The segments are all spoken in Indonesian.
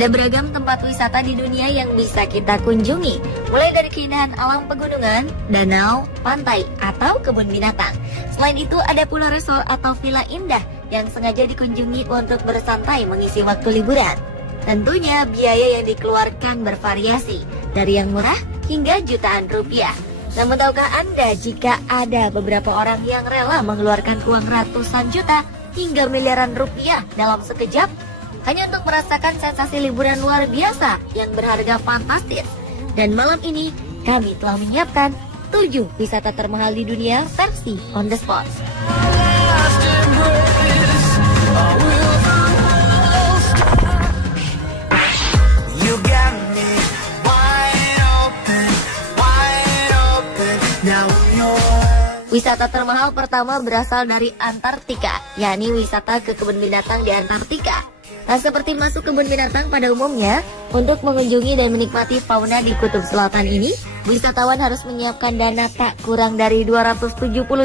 Ada beragam tempat wisata di dunia yang bisa kita kunjungi, mulai dari keindahan alam pegunungan, danau, pantai, atau kebun binatang. Selain itu, ada pula resort atau villa indah yang sengaja dikunjungi untuk bersantai mengisi waktu liburan. Tentunya biaya yang dikeluarkan bervariasi, dari yang murah hingga jutaan rupiah. Namun tahukah Anda jika ada beberapa orang yang rela mengeluarkan uang ratusan juta hingga miliaran rupiah dalam sekejap hanya untuk merasakan sensasi liburan luar biasa yang berharga fantastis? Dan malam ini kami telah menyiapkan 7 wisata termahal di dunia versi on the spot. Wisata termahal pertama berasal dari Antartika, yakni wisata ke kebun binatang di Antartika. Nah, seperti masuk kebun binatang pada umumnya, untuk mengunjungi dan menikmati fauna di Kutub Selatan ini, wisatawan harus menyiapkan dana tak kurang dari 270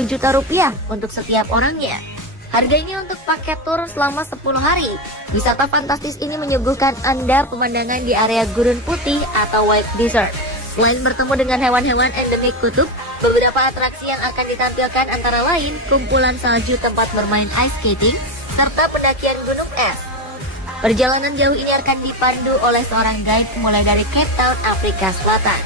juta rupiah untuk setiap orangnya. Harga ini untuk paket tur selama 10 hari. Wisata fantastis ini menyuguhkan Anda pemandangan di area gurun putih atau white desert. Selain bertemu dengan hewan-hewan endemik kutub, beberapa atraksi yang akan ditampilkan antara lain kumpulan salju tempat bermain ice skating, serta pendakian gunung es. Perjalanan jauh ini akan dipandu oleh seorang guide mulai dari Cape Town, Afrika Selatan.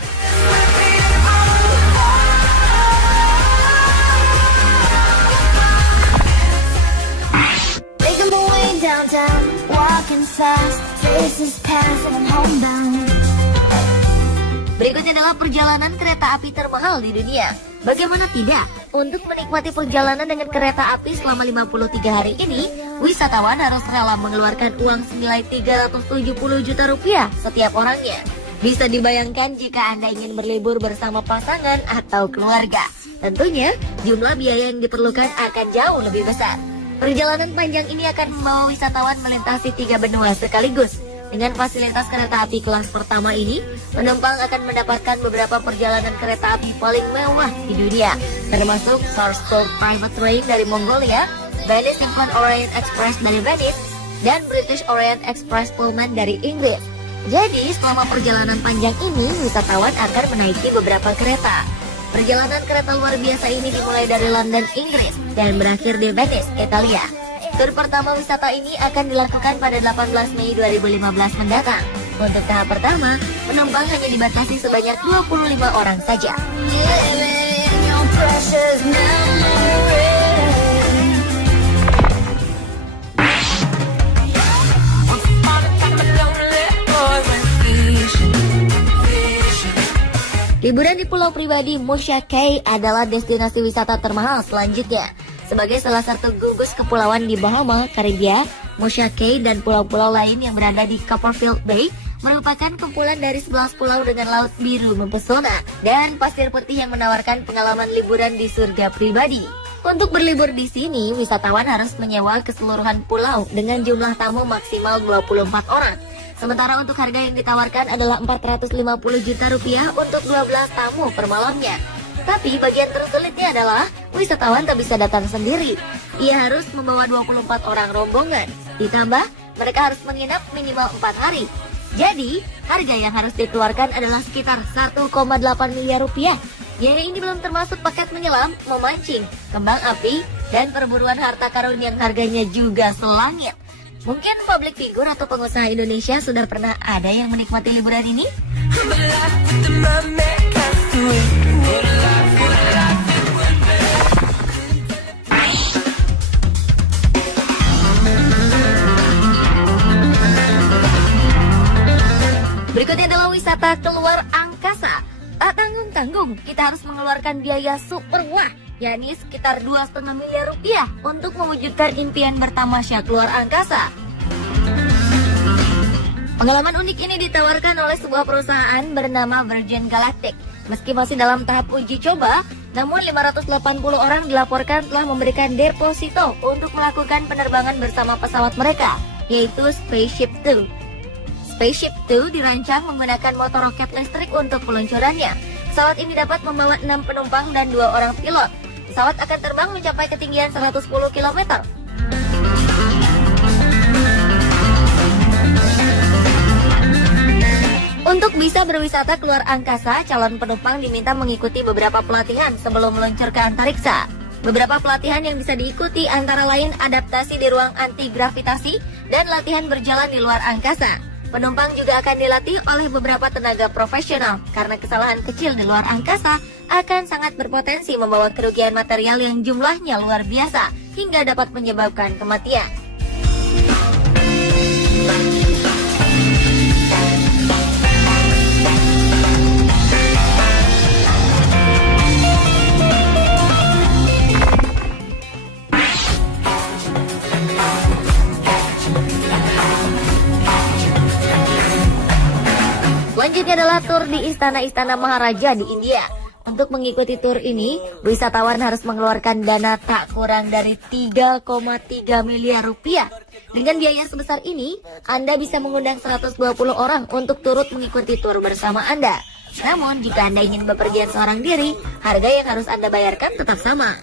Berikutnya adalah perjalanan kereta api termahal di dunia. Bagaimana tidak? Untuk menikmati perjalanan dengan kereta api selama 53 hari ini, wisatawan harus rela mengeluarkan uang senilai 370 juta rupiah setiap orangnya. Bisa dibayangkan jika Anda ingin berlibur bersama pasangan atau keluarga. Tentunya, jumlah biaya yang diperlukan akan jauh lebih besar. Perjalanan panjang ini akan membawa wisatawan melintasi 3 benua sekaligus. Dengan fasilitas kereta api kelas pertama ini, penumpang akan mendapatkan beberapa perjalanan kereta api paling mewah di dunia, termasuk Sarsburg Private Train dari Mongolia, Venice Symphony Orient Express dari Venice, dan British Orient Express Pullman dari Inggris. Jadi, selama perjalanan panjang ini, wisatawan akan menaiki beberapa kereta. Perjalanan kereta luar biasa ini dimulai dari London, Inggris, dan berakhir di Venice, Italia. Tur pertama wisata ini akan dilakukan pada 18 Mei 2015 mendatang. Untuk tahap pertama, penumpang hanya dibatasi sebanyak 25 orang saja. Liburan di pulau pribadi Musha Cay adalah destinasi wisata termahal selanjutnya. Sebagai salah satu gugus kepulauan di Bahama, Karibia, Musha Cay dan pulau-pulau lain yang berada di Copperfield Bay merupakan kumpulan dari 11 pulau dengan laut biru mempesona dan pasir putih yang menawarkan pengalaman liburan di surga pribadi. Untuk berlibur di sini, wisatawan harus menyewa keseluruhan pulau dengan jumlah tamu maksimal 24 orang. Sementara untuk harga yang ditawarkan adalah 450 juta rupiah untuk 12 tamu per malamnya. Tapi bagian tersulitnya adalah wisatawan tak bisa datang sendiri. Ia harus membawa 24 orang rombongan. Ditambah, mereka harus menginap minimal 4 hari. Jadi, harga yang harus dikeluarkan adalah sekitar 1,8 miliar rupiah. Yang ini belum termasuk paket menyelam, memancing, kembang api, dan perburuan harta karun yang harganya juga selangit. Mungkin publik figur atau pengusaha Indonesia sudah pernah ada yang menikmati liburan ini? Berikutnya adalah wisata keluar angkasa. Tak tanggung-tanggung, kita harus mengeluarkan biaya super wah, yakni sekitar 2,5 miliar rupiah untuk mewujudkan impian bertamasya keluar angkasa. Pengalaman unik ini ditawarkan oleh sebuah perusahaan bernama Virgin Galactic. Meski masih dalam tahap uji coba, namun 580 orang dilaporkan telah memberikan deposito untuk melakukan penerbangan bersama pesawat mereka, yaitu Spaceship Two. Spaceship Two dirancang menggunakan motor roket listrik untuk peluncurannya. Pesawat ini dapat membawa 6 penumpang dan 2 orang pilot. Pesawat akan terbang mencapai ketinggian 110 km. Untuk bisa berwisata keluar angkasa, calon penumpang diminta mengikuti beberapa pelatihan sebelum meluncur ke antariksa. Beberapa pelatihan yang bisa diikuti antara lain adaptasi di ruang anti-gravitasi dan latihan berjalan di luar angkasa. Penumpang juga akan dilatih oleh beberapa tenaga profesional karena kesalahan kecil di luar angkasa akan sangat berpotensi membawa kerugian material yang jumlahnya luar biasa hingga dapat menyebabkan kematian. Selanjutnya adalah tur di istana-istana Maharaja di India. Untuk mengikuti tur ini, wisatawan harus mengeluarkan dana tak kurang dari 3,3 miliar rupiah. Dengan biaya sebesar ini, Anda bisa mengundang 120 orang untuk turut mengikuti tur bersama Anda. Namun, jika Anda ingin bepergian seorang diri, harga yang harus Anda bayarkan tetap sama.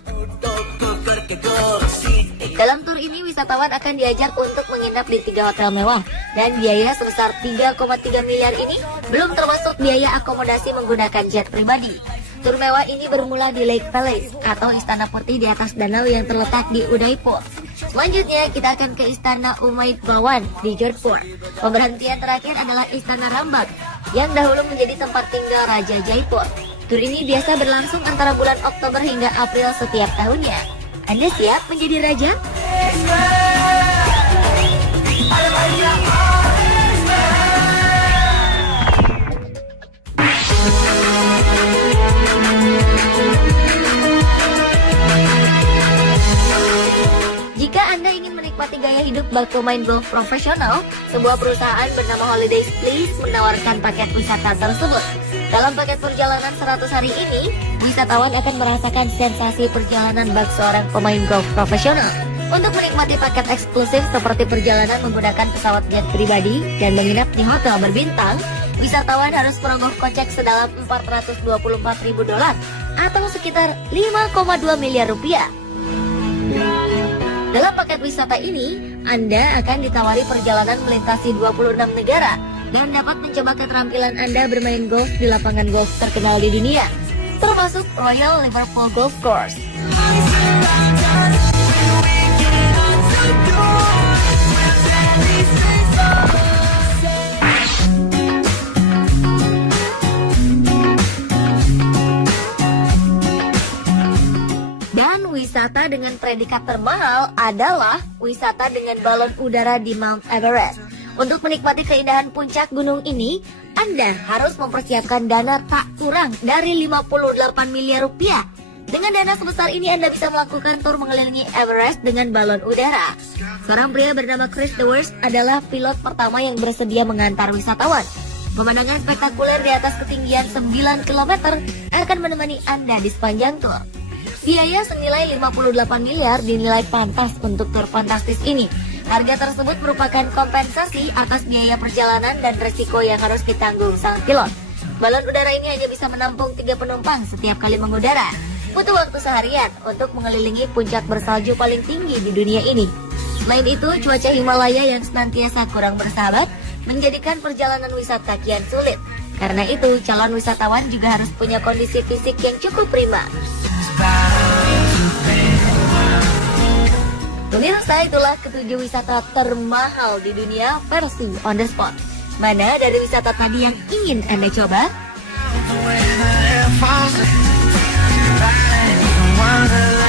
Dalam tur ini, wisatawan akan diajak untuk menginap di 3 hotel mewah dan biaya sebesar 3,3 miliar ini belum termasuk biaya akomodasi menggunakan jet pribadi. Tur mewah ini bermula di Lake Palace atau Istana Putih di atas danau yang terletak di Udaipur. Selanjutnya kita akan ke Istana Umaid Bhawan di Jodhpur. Pemberhentian terakhir adalah Istana Rambagh yang dahulu menjadi tempat tinggal Raja Jaipur. Tur ini biasa berlangsung antara bulan Oktober hingga April setiap tahunnya. Anda siap menjadi raja? Jika Anda ingin menikmati gaya hidup bak pemain golf profesional, sebuah perusahaan bernama Holidays Place menawarkan paket wisata tersebut. Dalam paket perjalanan 100 hari ini, wisatawan akan merasakan sensasi perjalanan bak seorang pemain golf profesional. Untuk menikmati paket eksklusif seperti perjalanan menggunakan pesawat jet pribadi dan menginap di hotel berbintang, wisatawan harus merogoh kocek sedalam $424.000 atau sekitar 5,2 miliar rupiah. Dalam paket wisata ini, Anda akan ditawari perjalanan melintasi 26 negara dan dapat mencoba keterampilan Anda bermain golf di lapangan golf terkenal di dunia, termasuk Royal Liverpool Golf Course. Dan wisata dengan predikat termahal adalah wisata dengan balon udara di Mount Everest. Untuk menikmati keindahan puncak gunung ini, Anda harus mempersiapkan dana tak kurang dari 58 miliar rupiah. Dengan dana sebesar ini, Anda bisa melakukan tur mengelilingi Everest dengan balon udara. Seorang pria bernama Chris Dewars adalah pilot pertama yang bersedia mengantar wisatawan. Pemandangan spektakuler di atas ketinggian 9 km akan menemani Anda di sepanjang tur. Biaya senilai 58 miliar dinilai pantas untuk tur fantastis ini. Harga tersebut merupakan kompensasi atas biaya perjalanan dan resiko yang harus ditanggung sang pilot. Balon udara ini hanya bisa menampung 3 penumpang setiap kali mengudara. Butuh waktu seharian untuk mengelilingi puncak bersalju paling tinggi di dunia ini. Selain itu, cuaca Himalaya yang senantiasa kurang bersahabat menjadikan perjalanan wisata kian sulit. Karena itu, calon wisatawan juga harus punya kondisi fisik yang cukup prima. Pemirsa, itulah ketujuh wisata termahal di dunia versi on the spot. Mana dari wisata tadi yang ingin Anda coba? Wanna